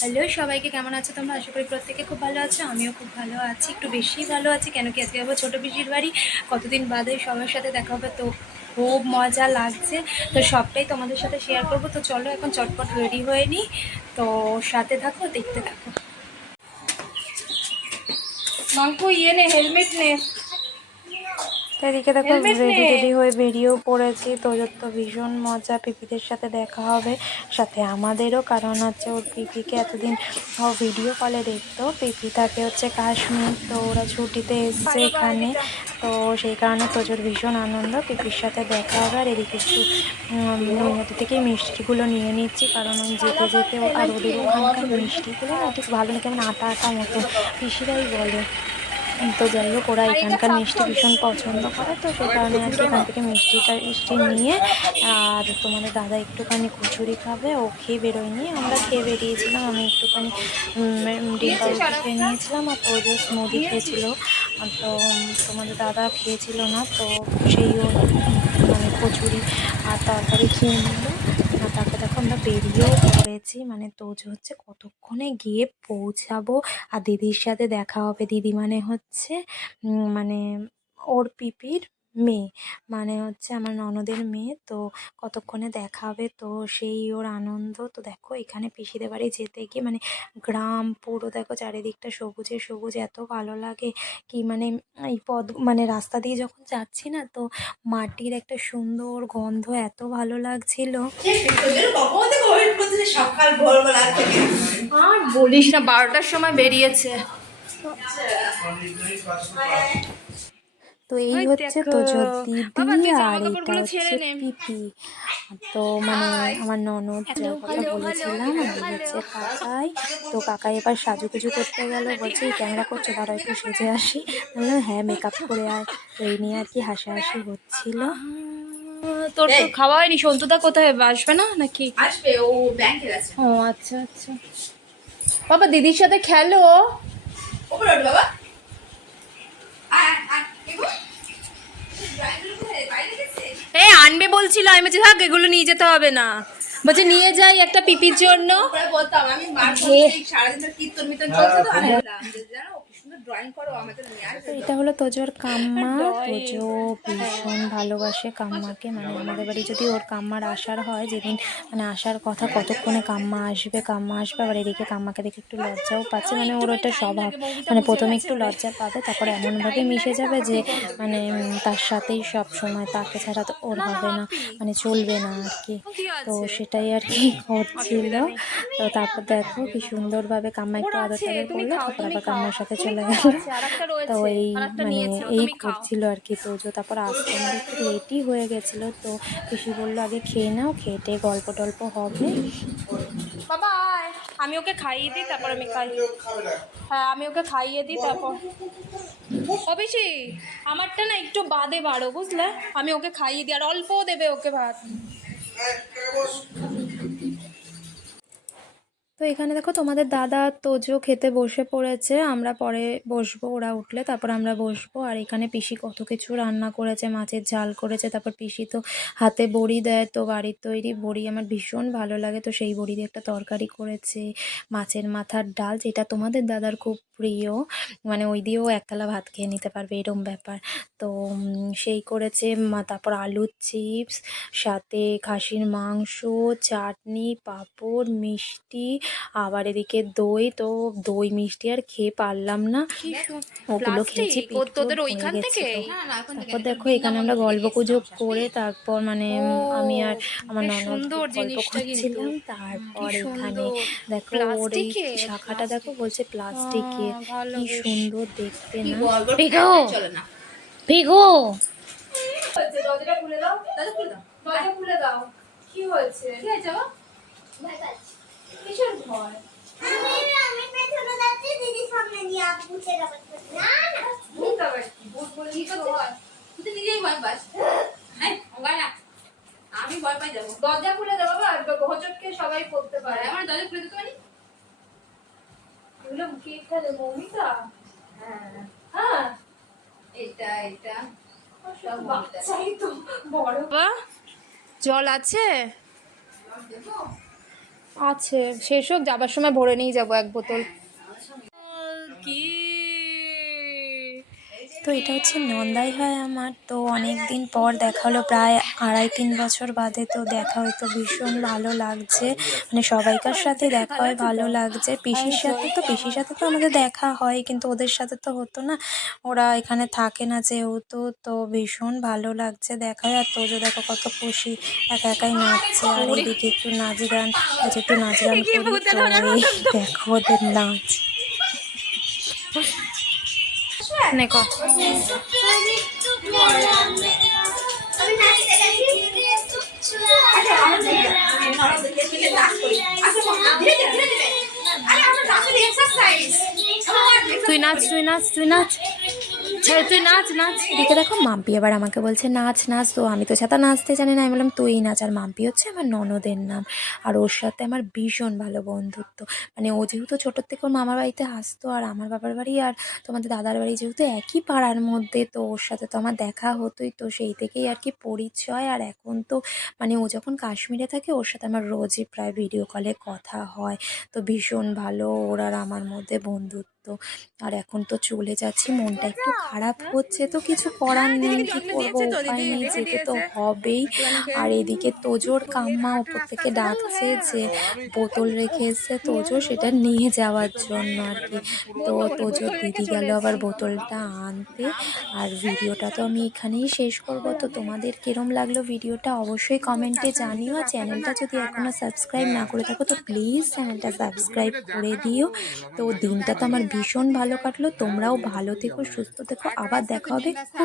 Hello সবাইকে, কেমন আছো তোমরা? আশা করি প্রত্যেকে খুব ভালো আছো। আমিও খুব ভালো আছি, একটু বেশি ভালো আছি কেন কি আজকে যাবো ছোটো পিসির বাড়ি। কতদিন বাদে সবার সাথে দেখা হবে, তো খুব মজা লাগছে। তো সবটাই তোমাদের সাথে শেয়ার করবো। তো চলো এখন চটপট রেডি হয়ে নিই, তো সাথে থাকো, দেখতে থাকো। মাঙ্কু নে হেলমেট নে। তো এদিকে দেখো রেডি রেডি হয়ে বেরিয়েও পড়েছি। তোজোর তো ভীষণ মজা, পিপিদের সাথে দেখা হবে, সাথে আমাদেরও। কারণ হচ্ছে ওর পিপিকে এতদিন ও ভিডিও কলে দেখতো। পিপি থাকে হচ্ছে কাশ্মীর, তো ওরা ছুটিতে এসছে এখানে, তো সেই কারণে তোজোর ভীষণ আনন্দ, পিপির সাথে দেখা হবে। আর এদিকে একটু নৈহাটি থেকেই মিষ্টিগুলো নিয়ে নিচ্ছি, কারণ ওই যেতে যেতে আর ওদের ওখানকার মিষ্টিগুলো না ঠিক ভালো না, কেমন আটা আটা মতো পিসিরাই বলে। তো যাই হোক, ওরা এখানকার মিষ্টি ভীষণ পছন্দ করে, তো সেই কারণে আর কি এখান থেকে মিষ্টিটা নিয়ে। আর তোমাদের দাদা একটুখানি কচুরি খাবে, ও খেয়ে বেরোয়নি, আমরা খেয়ে বেরিয়েছিলাম। আমি একটুখানি ডিম পাউরুটি খেয়ে নিয়েছিলাম, আর তোজো স্মুদি খেয়েছিল। তো তোমাদের দাদা খেয়েছিল না, তো সেই ও মানে কচুরি আর তরকারি খেয়ে নিল। আর তারপর দেখো আমরা বেরিয়েও পড়েছি, মানে তোজো হচ্ছে কতক্ষণে গিয়ে পৌঁছাবো আর দিদির সাথে দেখা হবে। দিদি মানে হচ্ছে মানে ওর পিপির মেয়ে, মানে হচ্ছে আমার ননদের মেয়ে। তো কতক্ষণে দেখা হবে, তো সেই ওর আনন্দ। তো দেখো এখানে পিসিদের বাড়ি যেতে গিয়ে মানে গ্রাম পুরো দেখো চারিদিকটা সবুজে সবুজ, এত ভালো লাগে কি মানে এই পথ মানে রাস্তা দিয়ে যখন যাচ্ছি না, তো মাটির একটা সুন্দর গন্ধ এত ভালো লাগছিল। আর বলিস না, 12টার সময় বেরিয়েছে। তো এই হচ্ছে তোজোর দিদি, আর এটা হচ্ছে পিপি। তো মানে আমার ননদ যার কথা বলেছিলাম, আর এই হচ্ছে কাকাই। তো কাকাই এবার সাজুগুজু করতে গেল, বলছে এই ক্যামেরা করছো, তারা একটু সেজে আসি। বললাম হ্যাঁ, মেকআপ করে আর। তো এই নিয়ে আর কি হাসাহাসি হচ্ছিল। তোর তো খাওয়া হয়নি? সন্তুদা কোথায় আসবে না নাকি? আসবে, ও ব্যাংকে আছে। ও আচ্ছা আচ্ছা। বাবা দিদির সাথে খেলো। ওপরে ওঠ বাবা। এ আনবে বলছিল, আমি বলছি থাক, এগুলো নিয়ে যেতে হবে না। বলছে নিয়ে যাই একটা পিপির জন্য। বলতাম আমি মার সারাদিন কীর্তন মিতন চলছে, তো আমি বললাম যে জানো কি সুন্দর ড্রয়িং করো, আমাকে তো নিয়ে আসবে। এটা হলো তোজোর কাম্মা। তোজো ভীষণ ভালোবাসে কাম্মাকে, মানে আমাদের বাড়ি যদি ওর কাম্মার আসার হয়, যেদিন মানে আসার কথা, কতক্ষণে কাম্মা আসবে কাম্মা আসবে। আবার এদিকে কাম্মাকে দেখে একটু লজ্জাও পাচ্ছে, মানে ওর ওটা স্বভাব। মানে প্রথমে একটু লজ্জা পাবে, তারপরে এমনভাবে মিশে যাবে যে মানে তার সাথেই সব সময়, তাকে ছাড়া তো ওর হবে না, মানে চলবে না আর কি। তো সেটাই আর কি করছিল। তো তারপর দেখো কি সুন্দরভাবে কাম্মা একটু আদর টাদর করলো, তারপর আবার কাম্মার সাথে চলে গেল। তো এই মানে এই করছিল আর কি তোজো। তারপর আসতে আমাদের একটু লেটই হয়ে গেছিলো, তো পিসি বললো আগে খেয়ে নাও, খেটে গল্প টল্প হবে। বাবা আমি ওকে খাইয়ে দিই, তারপর আমি খাই। হ্যাঁ আমি ওকে খাইয়ে দিই, তারপর ও পিসি আমারটা না একটু বাদে বাড়ো, বুঝলে? আমি ওকে খাইয়ে দিই, আর অল্প দেবে ওকে ভাত। তো এখানে দেখো তোমাদের দাদা তোজো খেতে বসে পড়েছে, আমরা পরে বসবো, ওরা উঠলে তারপর আমরা বসবো। আর এখানে পিসি কত কিছু রান্না করেছে, মাছের ঝাল করেছে, তারপর পিসি তো হাতে বড়ি দেয়, তো বাড়ির তৈরি বড়ি আমার ভীষণ ভালো লাগে, তো সেই বড়ি দিয়ে একটা তরকারি করেছে। মাছের মাথার ডাল, যেটা তোমাদের দাদার খুব প্রিয়, মানে ওই দিয়েও একতলা ভাত খেয়ে নিতে পারবে এরম ব্যাপার। তো সেই করেছে। তারপর আলুর চিপস, সাথে খাসির মাংস, চাটনি, পাঁপড়, মিষ্টি, আবার এদিকে দই। তো দই মিষ্টি আর খেয়ে পারলাম না, ওগুলো খেয়েছি, পেট পুরো ভরে গেছিল। তারপর দেখো এখানে আমরা গল্প গুজব করে, তারপর মানে আমি আর আমার ননদ গল্প করছিলাম। তারপর এখানে দেখো ওর এই শাখাটা দেখো, বলছে প্লাস্টিকের, কি সুন্দর দেখতে না। চলে না। ভিগো দরজাটা খুলে দাও, দাদা খুলে দাও, দরজা খুলে দাও। কি হয়েছে? কি হয়েছে বাবা? ভয় পাচ্ছি। কিসের ভয়? আমি পেছনে যাচ্ছি, দিদি সামনে দিয়ে আপু ছেড়ে পাচ্ছে। না না, ভূত আবার কি? ভূত বলে কিছু হয়? তুই তো নিজেই ভয় পাস। এই ভয় না, আমি ভয় পাই যাবো। দরজা খুলে দাও বাবা, হোঁচটকে সবাই পড়তে পারে। আমার দরজা খুলে দিতে পারি? এগুলো কে খেলে? মৌমিতা? হ্যাঁ হ্যাঁ, এটা এটা বাচ্চাই তো, বড়। জল আছে? আছে, শেষ হোক, যাবার সময় ভরে নিয়ে যাবো এক বোতল। তো এটা হচ্ছে নন্দাই হয় আমার। তো অনেক দিন পর দেখা হলো, প্রায় 2.5-3 বছর বাদে। তো দেখা হয়তো ভীষণ ভালো লাগছে, মানে সবাইকার সাথে দেখা হয়, ভালো লাগছে। পিসির সাথে তো আমাদের দেখা হয়, কিন্তু ওদের সাথে তো হতো না, ওরা এখানে থাকে না যেহেতু। তো ভীষণ ভালো লাগছে দেখা হয়। আর তোজো দেখো কত খুশি, একা একাই নাচছে। আর এদিকে একটু নাচ গান, একটু নাচ গান করি। তো এই দেখো ওদের নাচ। নেকো আমি নাচতে গেছি। আচ্ছা আমার মিলে নাচ করি। আচ্ছা ধীরে ধীরে ধীরে ধীরে। আরে আমরা নাচের এক্সারসাইজ। তুই নাচ, তুই নাচ, তুই নাচ, ছেড়ে তুই নাচ নাচ। এদিকে দেখো মাম্পি আবার আমাকে বলছে নাচ নাচ। তো আমি তো ছাতা নাচতে জানি না, আমি বললাম তুই নাচ। আর মাম্পি হচ্ছে আমার ননদের নাম, আর ওর সাথে আমার ভীষণ ভালো বন্ধুত্ব। মানে ও যেহেতু ছোটোর থেকে ওর মামার বাড়িতে আসতো, আর আমার বাবার বাড়ি আর তোমাদের দাদার বাড়ি যেহেতু একই পাড়ার মধ্যে, তো ওর সাথে তো আমার দেখা হতোই। তো সেই থেকেই আর কি পরিচয়। আর এখন তো মানে ও যখন কাশ্মীরে থাকে, ওর সাথে আমার রোজই প্রায় ভিডিও কলে কথা হয়। তো ভীষণ ভালো ওর আর আমার মধ্যে বন্ধুত্ব। আর এখন তো চলে যাচ্ছি, মনটা একটু খারাপ হচ্ছে, তো কিছু করার নেই, কি করব, উপায় নেই, যেতে তো হবেই। আর এদিকে তোজোর কাম্মা ওপর থেকে ডাকছে যে বোতল রেখে এসছে তোজো, সেটা নিয়ে যাওয়ার জন্য আর কি। তো তোজোর দিদি গেল আবার বোতলটা আনতে। আর ভিডিওটা তো আমি এখানেই শেষ করব। তো তোমাদের কিরম লাগলো ভিডিওটা অবশ্যই কমেন্টে জানিও। আর চ্যানেলটা যদি এখনো সাবস্ক্রাইব না করে থাকো, তো প্লিজ চ্যানেলটা সাবস্ক্রাইব করে দিও। তো দিনটা তো আমার ভীষণ ভালো কাটলো, তোমরাও ভালো থেকো, সুস্থ থেকো, আবার দেখা হবে খুব